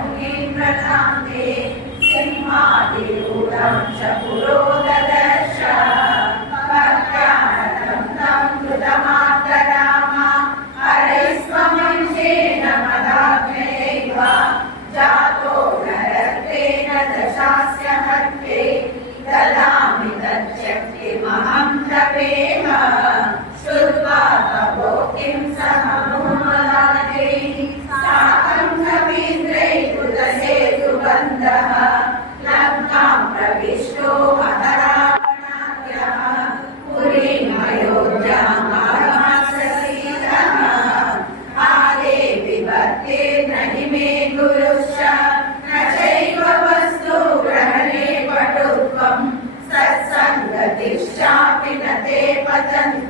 मुनीन्द्रकान्ते सिंहादिरूढं च पुरोददर्श भक्त्यानन्दं तं कृतमार्तराम हरैस्वमंशेन मदाग्नयैव जातो नरत्वेन दशास्य हत्वे ददामि तच्छक्तिमहं तवेह श्रुत्वा तपोक्तिं सममुमलादैः साकं कवीन्द्रैः कृतसेतुबन्धः लङ्कां प्रविष्टो हतरावणाद्यः पुरीम् अयोध्यामागमस्य सीतः आदे विभक्ते न हि मे गुरुश्च न चैव वस्तु ग्रहणे पटुत्वं सत्सङ्गतिश्चापि न ते पतन्ति